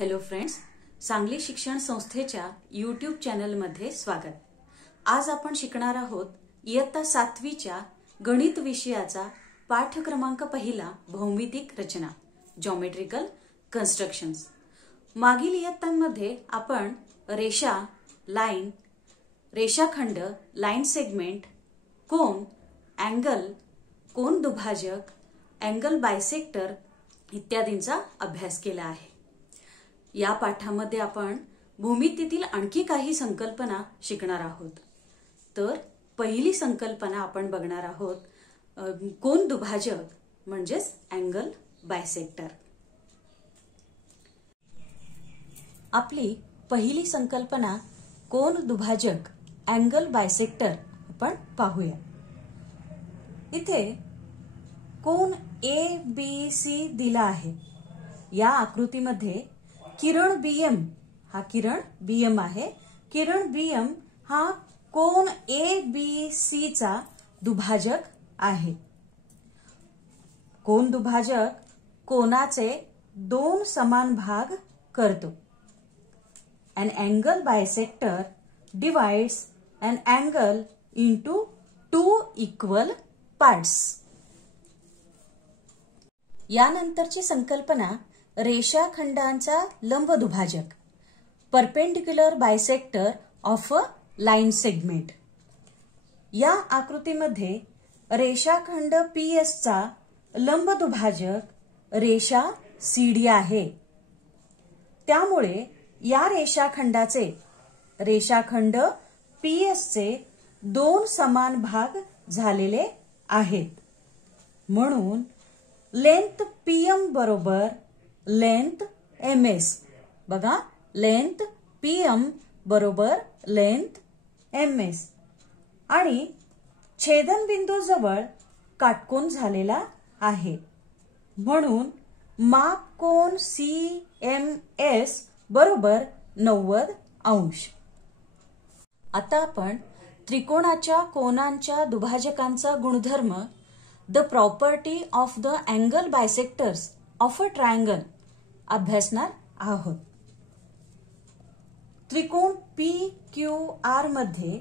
Hello friends, Sangli शिक्षण संस्थेच्या YouTube चॅनलमध्ये स्वागत। आज आपण शिकणार आहोत इयत्ता 7वीच्या गणित विषयाचा पाठ क्रमांक 1 भौमितिक रचना ज्योमेट्रिकल कन्स्ट्रक्शन्स। मागील इयत्तांमध्ये आपण रेषा, लाइन, रेषाखंड, लाइन सेगमेंट, कोन, अँगल, कोन दुभाजक, अँगल बायसेक्टर इत्यादींचा अभ्यास केला आहे। या पाठामध्ये आपण भूमितीतील आणखी काही संकल्पना शिकणार आहोत। तर पहिली संकल्पना आपण बघणार आहोत कोन दुभाजक म्हणजेच अँगल बायसेक्टर। आपली पहिली संकल्पना कोन दुभाजक अँगल बायसेक्टर आपण पाहूया। इथे कोन ABC दिला आहे। या आकृतीमध्ये किरण BM हा किरण BM आहे। किरण BM हा कोन ABC चा दुभाजक आहे। कोन दुभाजक कोनाचे दोन समान भाग करतो। An angle bisector divides an angle into two equal parts. यानंतरची संकल्पना रेषाखंडांचा लंब दुभाजक perpendicular bisector of a line segment. या आकृतीमध्ये रेषाखंड PS चा लंब दुभाजक रेषा CD आहे। त्यामुळे या रेषाखंडाचे रेषाखंड PS चे दोन समान भाग झालेले आहेत। म्हणून लेंथ PM बरोबर लेंथ MS। बघा, लेंथ PM बरोबर लेंथ MS आणि छेदनबिंदू जवळ काटकोन झालेला आहे। म्हणून माप कोन CMS बरोबर 90 अंश। आता आपण त्रिकोणाच्या कोनांच्या दुभाजकांचा गुणधर्म the property of the angle bisectors of a triangle अभ्यासणार आहोत। त्रिकोण PQR मध्ये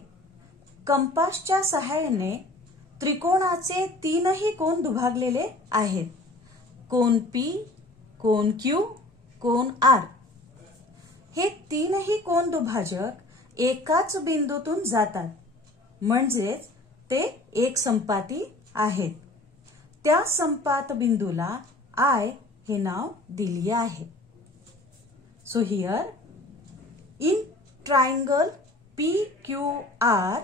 कंपासच्या सहाय्याने त्रिकोणाचे तीनही कोन दुभागलेले आहेत। कोन P, कोन Q, कोन R। हे तीनही कोन दुभाजक एकाच बिंदूतून जातात, म्हणजे ते एक संपाती आहेत। त्या संपात बिंदूला I हे नाव दिले आहे। So here in triangle PQR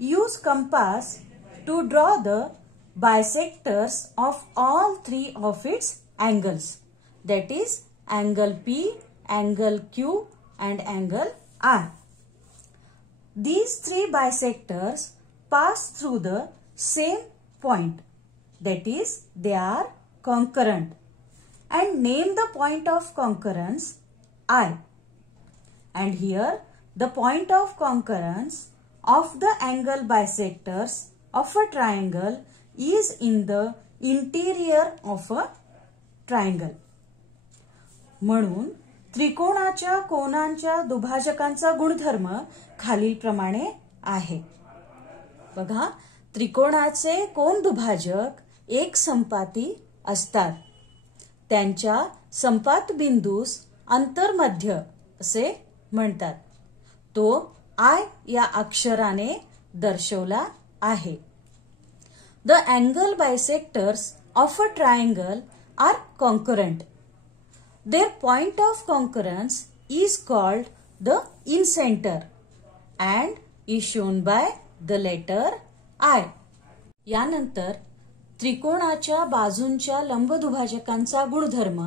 use compass to draw the bisectors of all three of its angles, that is angle P, angle Q and angle R. These three bisectors pass through the same point, that is they are concurrent, and name the point of concurrence I. And here the point of concurrence of the angle bisectors of a triangle is in the interior of a triangle. म्हणून त्रिकोणाच्या कोनांच्या दुभाजकांचा गुणधर्म खालीलप्रमाणे आहे। बघा, त्रिकोणाचे कोन दुभाजक एक संपाती असतात। त्यांच्या संपात बिंदूस अंतर्मध्य असे म्हणतात। तो I या अक्षराने दर्शवला आहे। The angle bisectors of a triangle are concurrent. Their point of concurrence is called the incenter and is shown by the letter I. यानंतर त्रिकोणाच्या बाजूंच्या लंब दुभाजकांचा गुणधर्म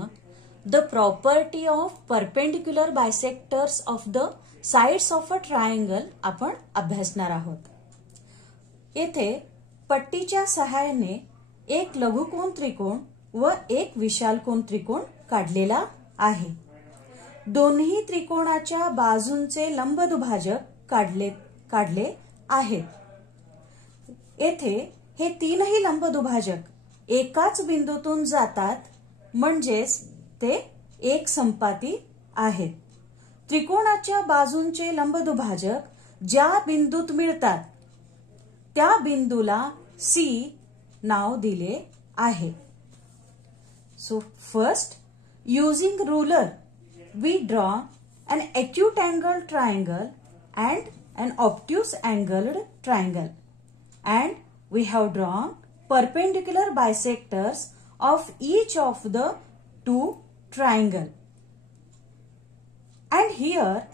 the property of perpendicular bisectors of the sides of a triangle आपण अभ्यासणार आहोत। येथे पट्टीच्या सहाय्याने एक लघुकोन त्रिकोण व एक विशालकोन त्रिकोण काढलेला आहे। दोन्ही त्रिकोणाच्या बाजूंचे लंब दुभाजक काढले आहेत। येथे हे तीनही लंब दुभाजक एकाच बिंदूतून जातात, म्हणजेच ते एक संपाती आहेत. त्रिकोणाच्या बाजूंचे लंबदुभाजक ज्या बिंदूत मिळतात त्या बिंदूला C नाव दिले आहे. So first, using ruler, we draw an acute angled triangle and an obtuse angled triangle, and we have drawn perpendicular bisectors of each of the two triangle. And here,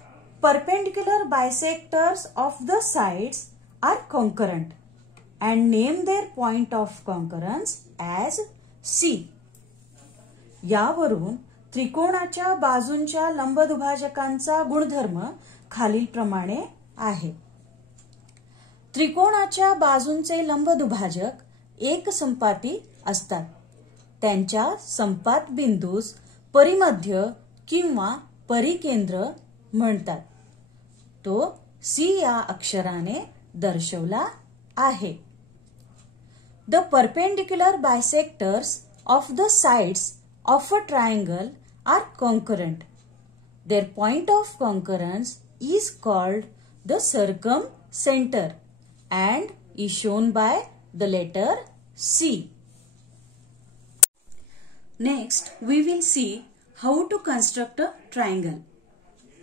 perpendicular bisectors of the sides are concurrent and name their point of concurrence as C. यावरून त्रिकोणाच्या बाजूंच्या लंबदुभाजकांचा गुणधर्म खालीलप्रमाणे आहे. त्रिकोणाच्या बाजूंचे लंबदुभाजक एकसंपाती असतात. त्यांच्या संपात बिंदूस परिमध्य किंवा परिकेंद्र म्हणतात. तो C या अक्षराने दर्शवला आहे. The perpendicular bisectors of the sides of a triangle are concurrent. Their point of concurrence is called the circumcenter and is shown by the letter C. Next, we will see how to construct a triangle.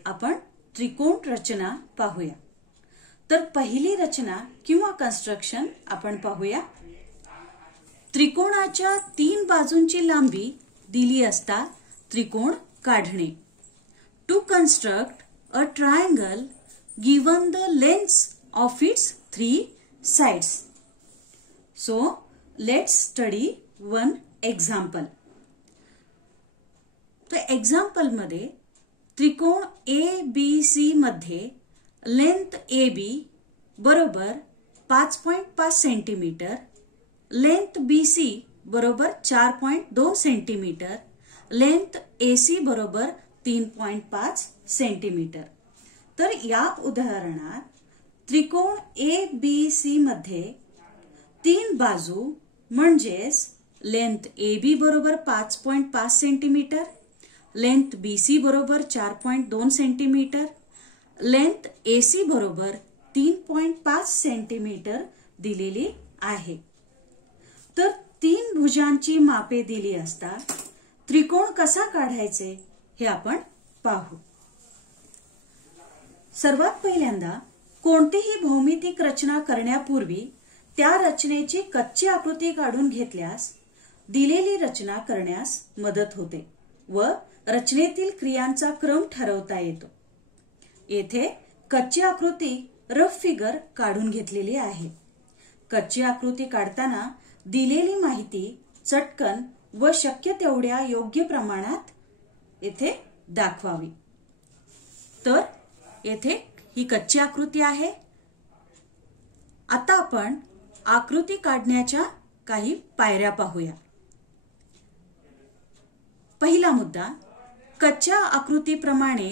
आपण त्रिकोण रचना पाहूया. तर पहिली रचना किंवा construction आपण पाहूया. त्रिकोणाच्या 3 बाजूंची लांबी दिली असता त्रिकोण काढणे. To construct a triangle given the lengths of its 3 sides. So let's study one example. तर एक्झाम्पल मध्ये त्रिकोण ABC मध्ये लेंथ AB बरोबर 5.5 सेंटीमीटर, लेंथ BC बरोबर 4.2 सेंटीमीटर, लेंथ AC बरोबर 3.5 सेंटीमीटर. तर या उदाहरणात त्रिकोण ABC मध्ये 3 बाजू म्हणजेच लेंथ AB बरोबर 5.5 सेंटीमीटर, लेंथ BC बरोबर 4.2 सेंटीमीटर, लेंथ AC बरोबर 3.5 सेंटीमीटर दिलेली आहे. तर 3 भुजांची मापे दिली असता त्रिकोण कसा काढायचे हे आपण पाहू. सर्वात पहिल्यांदा कोणतीही भौमितिक रचना करण्यापूर्वी त्या रचनेची कच्ची आकृती काढून घेतल्यास दिलेली रचना करण्यास मदत होते व रचनेतील क्रियांचा क्रम ठरवता येतो. येथे कच्ची आकृती रफ फिगर काढून घेतलेली आहे. कच्ची आकृती काढताना दिलेली माहिती चटकन व शक्य तेवढ्या योग्य प्रमाणात येथे दाखवावी. तर येथे ही कच्ची आकृती आहे. आता आपण आकृती काढण्याच्या काही पायऱ्या पाहूया. पहिला मुद्दा, कच्च्या आकृतीप्रमाणे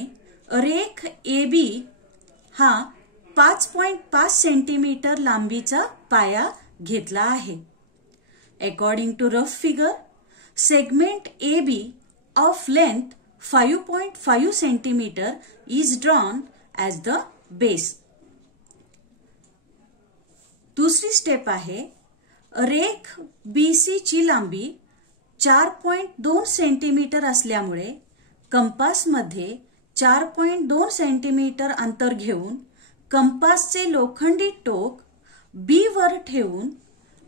रेख AB हा 5.5 सेंटीमीटर लांबीचा पाया घेतला आहे. According to rough figure, segment AB of length 5.5 centimetre is drawn as the base. दुसरी स्टेप आहे, रेख BC ची लांबी 4.2 सेंटीमीटर असल्यामुळे कंपासमध्ये 4.2 सेंटीमीटर अंतर घेऊन कंपासचे लोखंडी टोक B वर ठेवून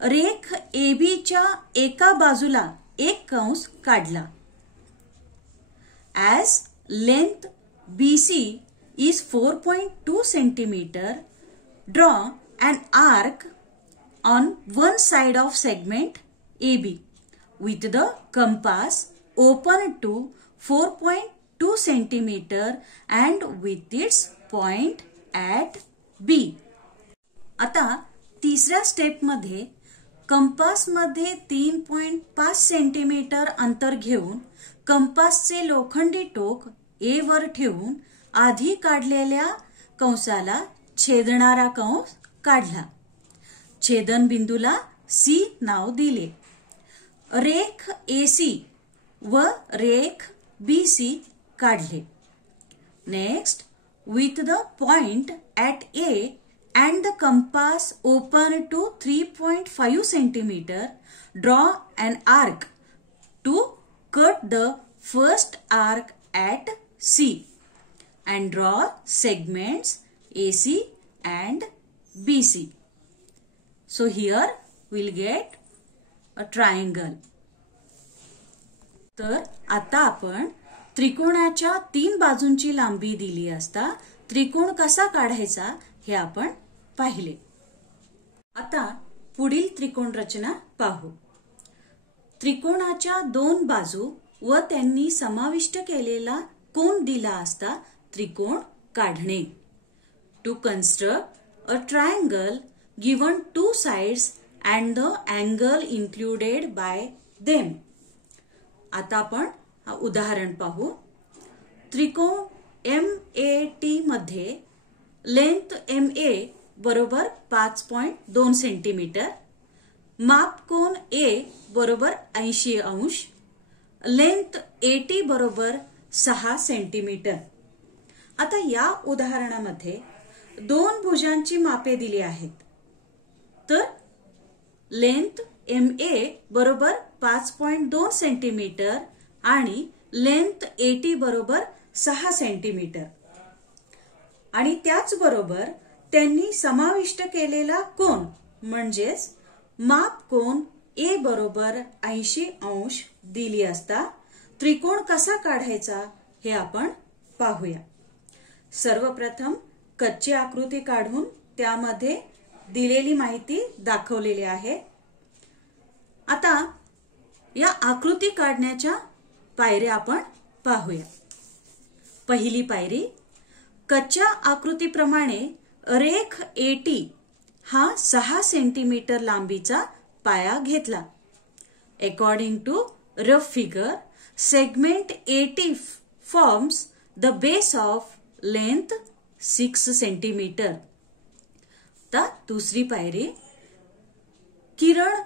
रेख AB च्या एका बाजूला एक कंस काढला. As length BC is 4.2 centimeter, draw an arc on one side of segment AB with the compass open to 4.2 centimeter and with its point at B. आता तिसऱ्या स्टेप मध्ये कंपास मध्ये 3.5 सेंटीमीटर अंतर घेऊन कंपासचे लोखंडी टोक A वर ठेवून आधी काढलेल्या कंसाला छेदणारा कंस काढला. छेदन बिंदूला C नाव दिले. रेख AC व रेख BC काढले. Next, with the point at A and the compass open to 3.5 centimeter, draw an arc to cut the first arc at C and draw segments AC and BC. So here we'll get a triangle. तर आता आपण त्रिकोणाच्या 3 बाजूंची लांबी दिली असता त्रिकोण कसा काढायचा हे आपण पाहिले. आता पुढील त्रिकोण रचना पाहू. त्रिकोणाच्या 2 बाजू व त्यांनी समाविष्ट केलेला कोन दिला असता त्रिकोण काढणे. To construct a triangle given 2 sides and the angle included by them. आता आपण उदाहरण पाहू. त्रिकोण MAT मध्ये लेंथ MA बरोबर 5.2 सेंटीमीटर, मापकोन A बरोबर 80 अंश, लेंथ AT बरोबर 6 सेंटीमीटर. आता या उदाहरणामध्ये 2 भुजांची मापे दिली आहेत. तर लेंथ MA बरोबर 5.2 सेंटीमीटर आणि लेंथ AT बरोबर 6 सेंटीमीटर. आणि त्याच बरोबर त्यांनी समाविष्ट केलेला कोन म्हणजेच माप कोन A बरोबर 80 अंश दिली असता त्रिकोण कसा काढायचा हे आपण पाहूया. सर्वप्रथम कच्ची आकृती काढून त्यामध्ये दिलेली माहिती दाखवलेली आहे. आता या आकृती काढण्याच्या पायऱ्या आपण पाहूया. पहिली पायरी, कच्च्या आकृतीप्रमाणे रेख AT हा 6 सेंटीमीटर लांबीचा पाया घेतला. According to rough figure, segment AT forms the base of length 6 centimetre. आता दुसरी पायरी, किरण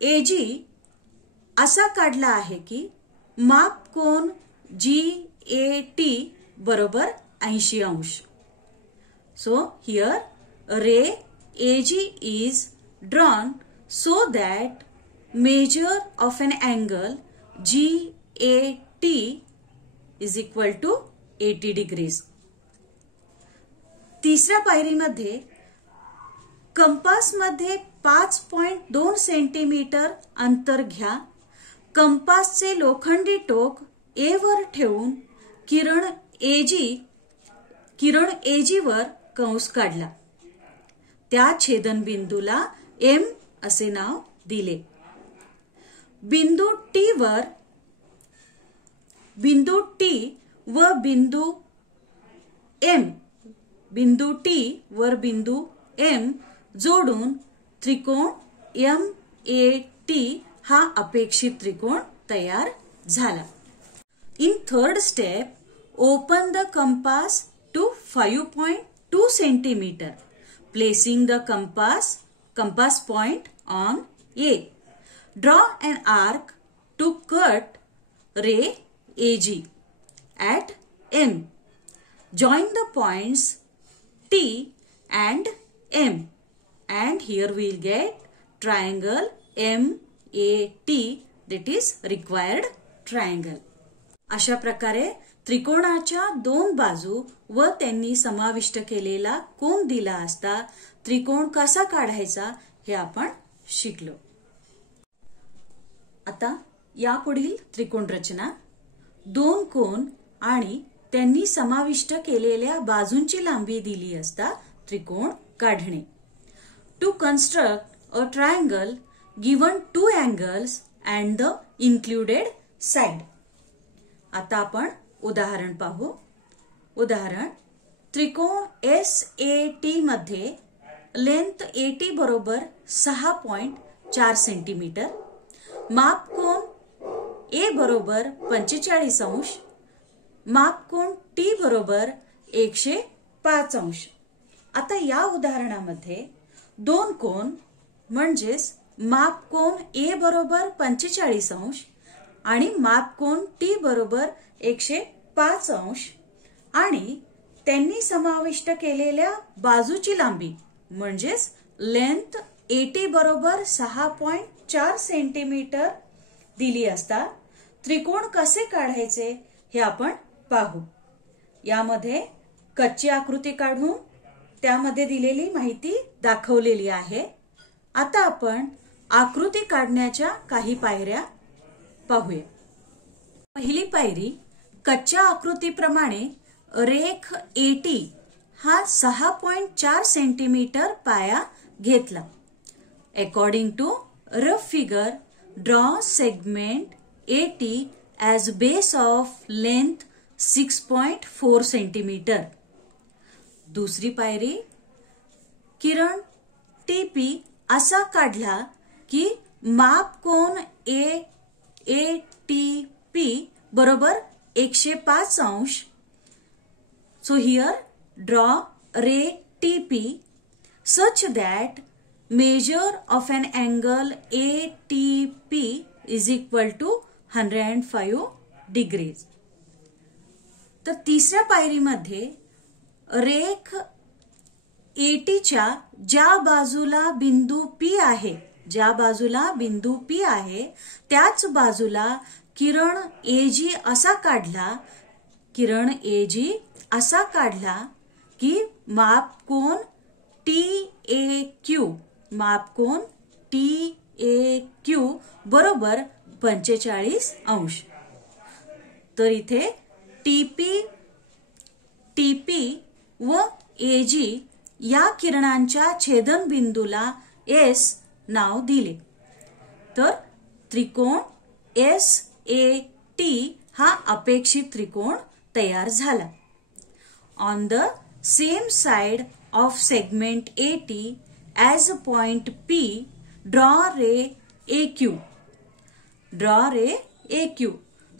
AG असा काढला आहे की माप कोन GAT बरोबर 80 अंश. So here ray AG is drawn so that measure of an angle GAT is equal to 80 degrees. तिसऱ्या पायरीमध्ये कंपास मध्ये 5.2 सेंटीमीटर अंतर घ्या. कंपासचे लोखंडी टोक A वर ठेवून किरण AG वर कंस काढला. त्या छेदनबिंदूला M असे नाव दिले. बिंदू T व बिंदू M जोडून त्रिकोण MAT हा अपेक्षित त्रिकोण तयार झाला. In third step, open the compass to 5.2 centimeter, placing the compass point on A. Draw an arc to cut ray AG at M. Join the points T and M, and here we will get triangle MAT, that is required triangle. अशा प्रकारे त्रिकोणाच्या 2 बाजू व त्यांनी समाविष्ट केलेला कोन दिला असता त्रिकोण कसा काढायचा हे आपण शिकलो. आता यापुढील त्रिकोण रचना, 2 कोन आणि त्यांनी समाविष्ट केलेल्या बाजूंची लांबी दिली असता त्रिकोण काढणे. To construct a triangle given 2 angles and the included side. आता आपण उदाहरण पाहू. उदाहरण, त्रिकोण SAT मध्ये लेंथ AT बरोबर 6.4 सेंटीमीटर, मापकोन A बरोबर 45 अंश, मापकोन T बरोबर 105 अंश. आता या उदाहरणामध्ये 2 कोन म्हणजेच मापकोन A बरोबर 45 अंश आणि मापकोन T बरोबर 105 अंश आणि त्यांनी समाविष्ट केलेल्या बाजूची लांबी म्हणजेच लेंथ AT बरोबर 6.4 सेंटीमीटर दिली असता त्रिकोण कसे काढायचे हे आपण पाहू। यामध्ये कच्ची आकृती काढून त्यामध्ये दिलेली माहिती दाखवलेली आहे। आता आपण आकृती काढण्याच्या काही पायऱ्या पाहूया। पहिली पायरी, कच्च्या आकृतीप्रमाणे रेख AT हा 6.4 सेंटीमीटर पाया घेतला। According to rough figure, draw segment AT as base of length 6.4 centimetre. दुसरी पायरी, किरण TP असा काढला की माप कोन ATP बरोबर 105 अंश। So here draw ray TP such that measure of an angle ATP is equal to 105 degrees। तर तिसऱ्या पायरीमध्ये रेख ATच्या ज्या बाजूला बिंदू P आहे, त्याच बाजूला किरण AG असा काढला की माप कोन TAQ बरोबर 45 अंश। तर इथे TP व AG या किरणांच्या छेदन बिंदूला S नाव दिले। तर त्रिकोण SAT हा अपेक्षित त्रिकोण तयार झाला। On the same side of segment AT as point P, draw ray AQ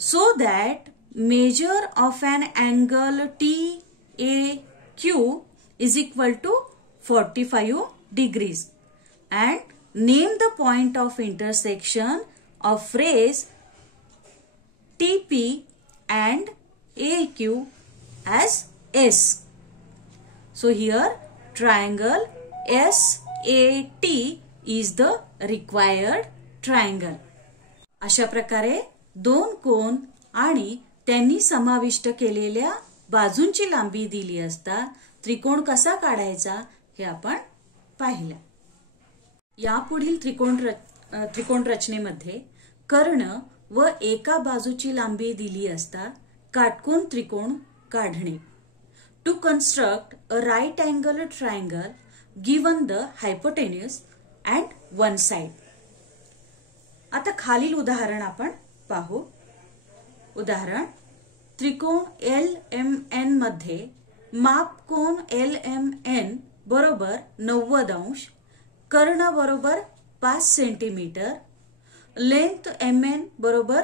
so that measure of an angle TAQ is equal to 45 degrees and name the point of intersection of rays TP and AQ as S. So here triangle SAT is the required triangle. अशा प्रकारे दोन कोन आणि त्यांनी समाविष्ट केलेल्या बाजूंची लांबी दिली असता त्रिकोण कसा काढायचा हे आपण पाहिलं। यापुढील त्रिकोण रचनेमध्ये कर्ण व एका बाजूची लांबी दिली असता काटकोन त्रिकोण काढणे। To construct a right angle triangle given the hypotenuse and one side. आता खालील उदाहरण आपण पाहू। उदाहरण, त्रिकोण LMN मध्ये माप कोन LMN बरोबर 90 अंश, कर्ण बरोबर 5 सेंटीमीटर, लेंथ MN बरोबर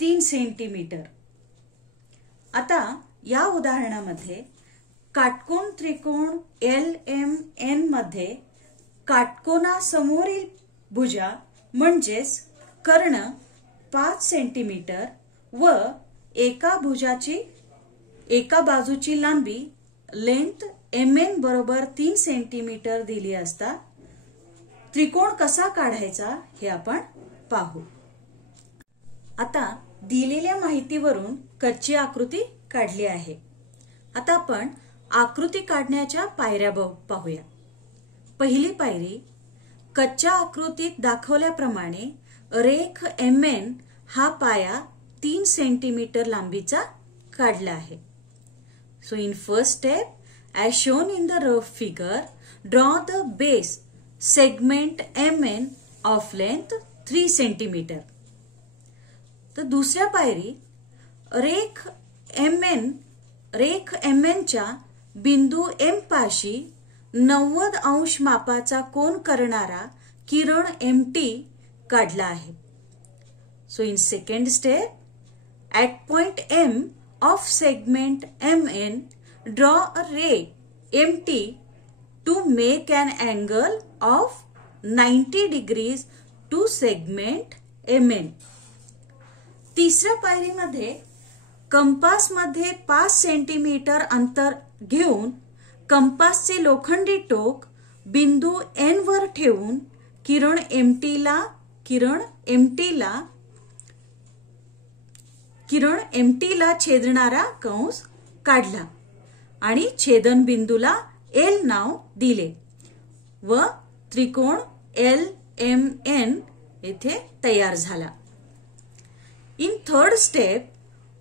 3 सेंटीमीटर। आता या उदाहरणामध्ये काटकोन त्रिकोण LMN मध्ये काटकोनासमोरील भुजा म्हणजेच कर्ण 5 सेंटीमीटर व एका बाजूची लांबी लेंथ MN बरोबर 3 सेंटीमीटर दिली असता त्रिकोण कसा काढायचा हे आपण पाहू। आता दिलेल्या माहितीवरून कच्ची आकृती काढली आहे। आता आपण आकृती काढण्याच्या पायऱ्या पाहूया। पहिली पायरी, कच्च्या आकृतीत दाखवल्याप्रमाणे रेख MN हा पाया 3 सेंटीमीटर लांबीचा काढला आहे। So in first step, as shown in the rough figure, draw the base segment MN of length 3 centimetre. तर दुसऱ्या पायरी, रेख MN च्या बिंदू M पाशी 90 अंश मापाचा कोन करणारा किरण MT काढला आहे। So in second step, at point M of segment MN, draw a ray MT to make an angle of 90 degrees to segment MN. तिसऱ्या पायरीमध्ये कंपासमध्ये 5 सेंटीमीटर अंतर घेऊन कंपासचे लोखंडी टोक बिंदू N वर ठेवून किरण MT ला छेदणारा कंस काढला आणि छेदन बिंदूला L नाव दिले व त्रिकोण LMN येथे तयार झाला. In third step,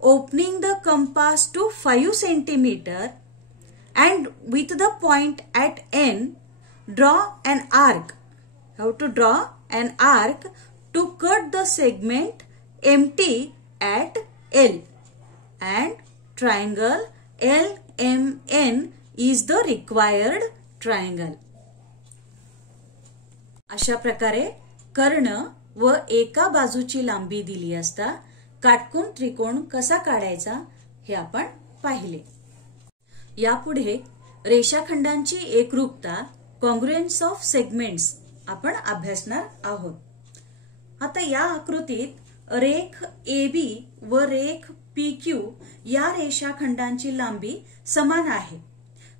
opening the compass to 5 centimeter and with the point at N, draw an arc. How to draw an arc to cut the segment MT at L, and triangle LMN is the required triangle. अशा प्रकारे कर्ण व एका बाजूची लांबी दिली असता काटकोन त्रिकोण कसा काढायचा हे आपण पाहिले. यापुढे रेषाखंडांची एकरूपता कॉन्ग्रुएन्स ऑफ सेगमेंट्स आपण अभ्यासणार आहोत. आता या आकृतीत रेख AB व रेख PQ या रेषाखंडांची लांबी समान आहे.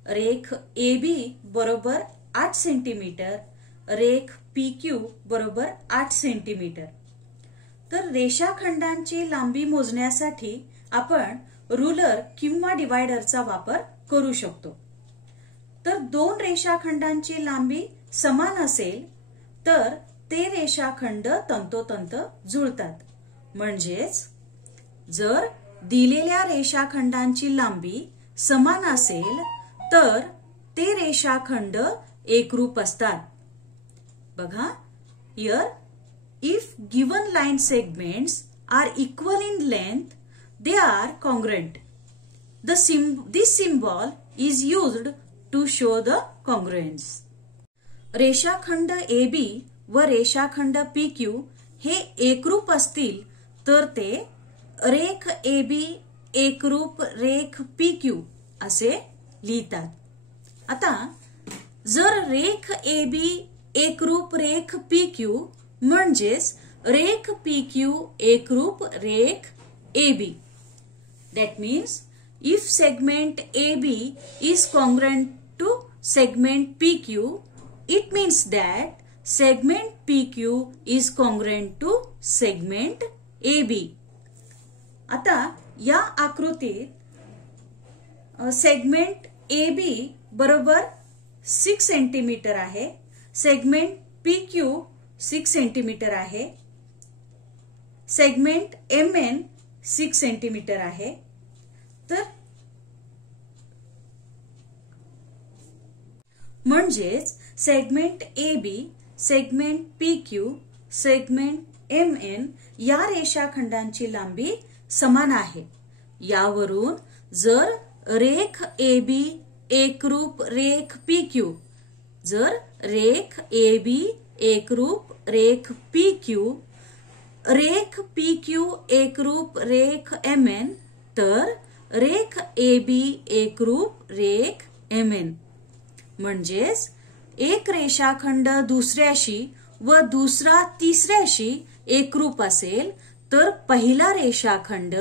रेख AB बरोबर 8 सेंटीमीटर, रेख PQ बरोबर 8 सेंटीमीटर. तर रेषाखंडांची लांबी मोजण्यासाठी आपण रुलर किंवा डिवायडरचा वापर करू शकतो. तर दोन रेषाखंडांची लांबी समान असेल तर ते रेषाखंड तंतोतंत जुळतात. म्हणजेच जर दिलेल्या रेषाखंडांची लांबी समान असेल तर ते रेषाखंड एकरूप असतात. बघा, here if given line segments are equal in length, they are congruent. This symbol is used to show the congruence. रेषाखंड AB व रेषाखंड PQ हे एकरूप असतील तर ते रेख AB एकरूप रेख PQ असे लिहितात. आता जर रेख AB एकरूप रेख PQ म्हणजेच रेख PQ एकरूप रेख AB. That means if segment AB is congruent to segment PQ, it means that segment PQ is congruent to segment AB. आता या आकृतीत सेगमेंट AB बरोबर 6 सेंटीमीटर आहे, सेगमेंट PQ 6 सेंटीमीटर आहे, सेगमेंट MN 6 सेंटीमीटर आहे. तर म्हणजेच segment AB, segment PQ, segment MN या रेषाखंडांची लांबी समान आहे. यावरून जर रेख AB एकरूप रेख PQ, जर रेख AB एकरूप रेख PQ, रेख PQ एकरूप रेख MN, तर रेख AB एकरूप रेख MN. म्हणजेच एक रेषाखंड दुसऱ्याशी व दुसरा तिसऱ्याशी एकरूप असेल तर पहिला रेषाखंड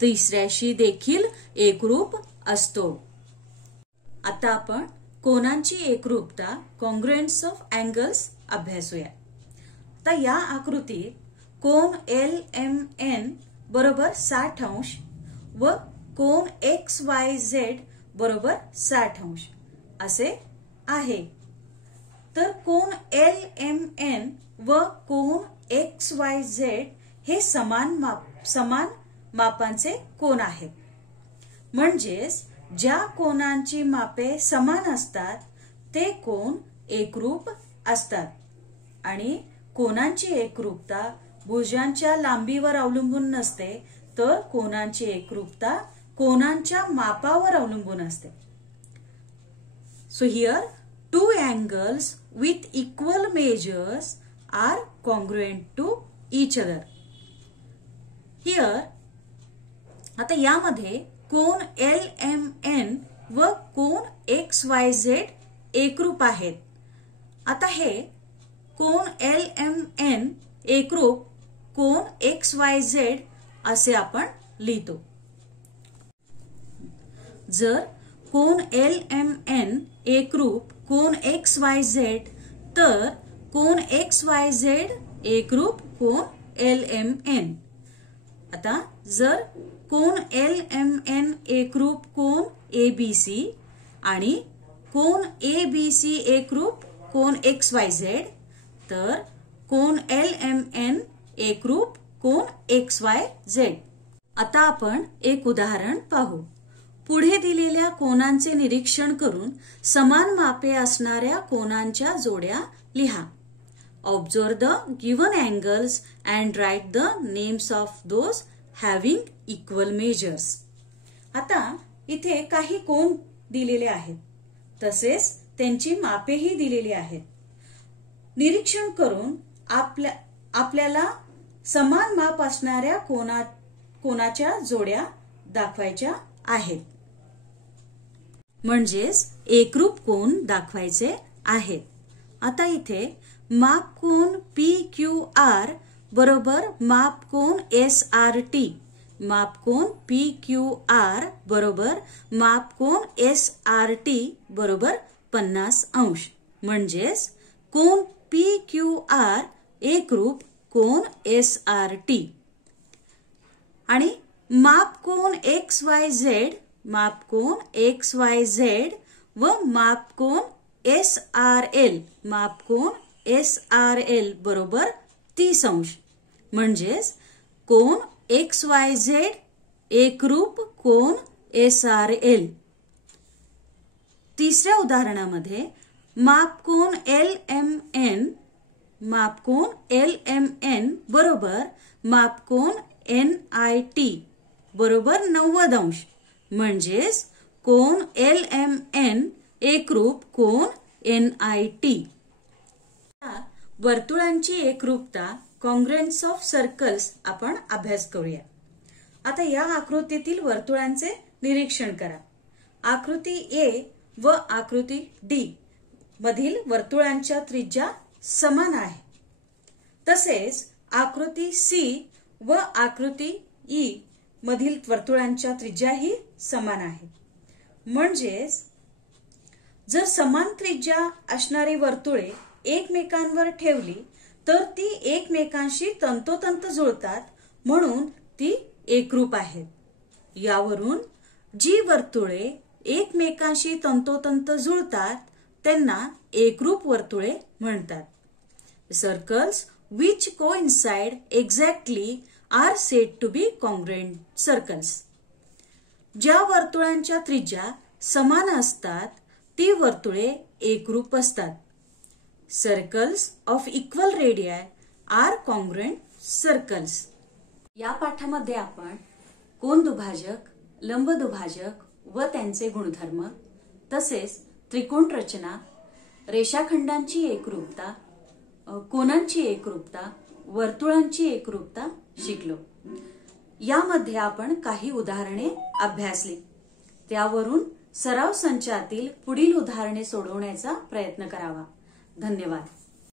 तिसऱ्याशी देखील एकरूप असतो. आता आपण कोनांची एकरूपता कॉन्ग्रुएन्स ऑफ अँगल्स अभ्यासूया. आता या आकृतीत कोन LMN बरोबर 60 अंश व कोन XYZ बरोबर 60 अंश असे आहे. तर कोन LMN व कोन XYZ हे समान मापांचे कोन आहेत. म्हणजेच ज्या कोनांची मापे समान असतात ते कोन एकरूप असतात. आणि कोनांची एकरूपता भुजांच्या लांबीवर अवलंबून नसते तर कोनांची एकरूपता कोनांच्या मापावर अवलंबून असते. So here two angles with equal measures are congruent to each other. Here आता यामध्ये कोन LMN व कोन XYZ एकरूप आहेत. आता हे कोन LMN एकरूप कोन XYZ असे आपण लिहितो. जर कोन LMN एकरूप कोन XYZ तर कोन XYZ एकरूप कोन LMN. आता जर कोन LMN एकरूप कोन ABC आणि कोन ABC एकरूप कोन XYZ तर कोन LMN एकरूप कोन XYZ. आता आपण एक उदाहरण पाहू. पुढे दिलेल्या कोनांचे निरीक्षण करून समान मापे असणाऱ्या कोनांच्या जोड्या लिहा. Observe the given angles and write the names of those having equal measures. आता इथे काही कोन दिलेले आहेत तसेच त्यांची मापेही दिलेली आहेत. निरीक्षण करून आपल्याला समान माप असणाऱ्या कोनाच्या जोड्या दाखवायच्या आहेत. म्हणजेच एकरूप कोन दाखवायचे आहेत. आता इथे माप कोन PQR बरोबर माप कोन SRT, माप कोन PQR बरोबर माप कोन SRT बरोबर 50 अंश. म्हणजेच कोन PQR एकरूप कोन SRT आणि माप कोन XYZ, माप कोन XYZ व माप कोन SRL, माप कोन SRL बरोबर 30 अंश. म्हणजेच कोन XYZ एकरूप कोन SRL. तिसऱ्या उदाहरणामध्ये माप कोन LMN, माप कोन LMN बरोबर माप कोन NIT बरोबर 90 अंश. म्हणजेच कोन LMN एकरूप कोन NIT. वर्तुळांची एकरूपता कॉन्ग्रुएन्स ऑफ सर्कल्स आपण अभ्यास करूया. आता या आकृतीतील वर्तुळांचे निरीक्षण करा. आकृती A व आकृती D मधील वर्तुळांच्या त्रिज्या समान आहे. तसेच आकृती C व आकृती E मधील वर्तुळांच्या त्रिज्याही समान आहे. म्हणजेच जर समान त्रिज्या असणारी वर्तुळे एकमेकांवर ठेवली तर ती एकमेकांशी तंतोतंत जुळतात म्हणून ती एकरूप आहेत. यावरून जी वर्तुळे एकमेकांशी तंतोतंत जुळतात त्यांना एकरूप वर्तुळे म्हणतात. Circles which coincide exactly are said to be congruent circles. ज्या वर्तुळांच्या त्रिज्या समान असतात ती वर्तुळे एकरूप असतात. Circles of equal radii are congruent circles. या पाठामध्ये आपण कोन दुभाजक, लंब दुभाजक व त्यांचे गुणधर्म तसेच त्रिकोण रचना, रेषाखंडांची एकरूपता, कोनांची एकरूपता, वर्तुळांची एकरूपता शिकलो. यामध्ये आपण काही उदाहरणे अभ्यासली. त्यावरून सराव संचातील पुढील उदाहरणे सोडवण्याचा प्रयत्न करावा. धन्यवाद.